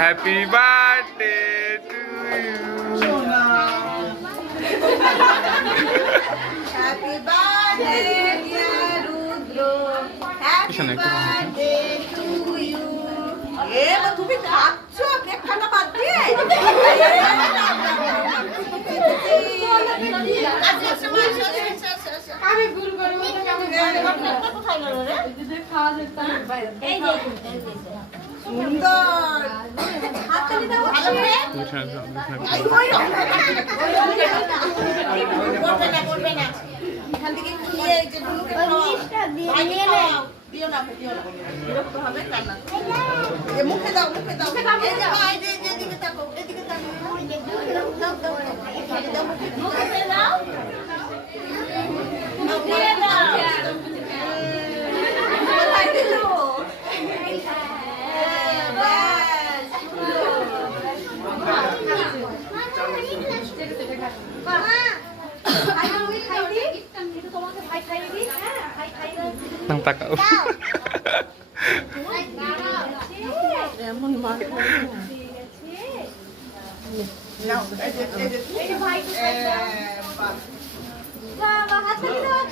Happy birthday to you. Happy birthday dear Rudra, happy birthday to you. এ মা তুমি খাচ্ছো কেক খানা বাদ দিয়ে? আমি ভুল করে কোথায় গেল রে? খাওয়া যেত না। এই যে সুন্দর হাততালি দাও ভালো করে। করবে না এখান থেকে একটু নিয়ে এই যে দুলুকে খাও দিও না বিরক্ত হবে কান্না এই মুখে দাও এই যে ভাই এদিকে তাকাও এদিকে তাকাও দাও দাও এখানে দাও মুখে দাও মুখে দাও কোথায় দিলো তাকাও এমন মার নাও এই যে ভাই বাবা হাত ধরে দাও